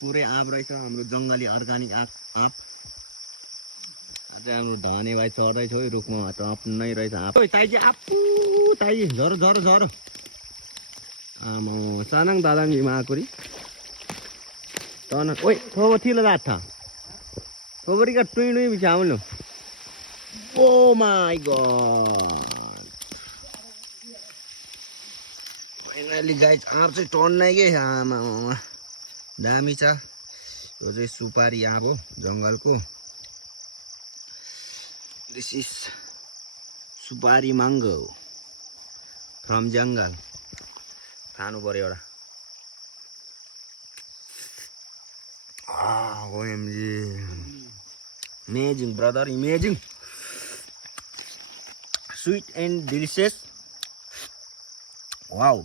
पुरै आँप रहेछ हाम्रो जङ्गली अर्गानिक आँप आज हाम्रो धने भाइ चढ्दैछ है रुखमा टप्नै रहेछ आँप ताइजी आप्पु ताइजी झर झर झर आमा सानाङ दादाङ माकुरी तन ओइ थोबो थिलो जात था थोबरी का टुई टुई बिचाउलो oh my God finally guys आँप चाहिँ टन्नै के आमा दामी छ यो चाहिँ सुपारी आँप हो जङ्गलको दिस इज सुपारी माङ्गो फ्रम जङ्गल खानु पर्यो एउटा OMG amazing brother amazing sweet and delicious wow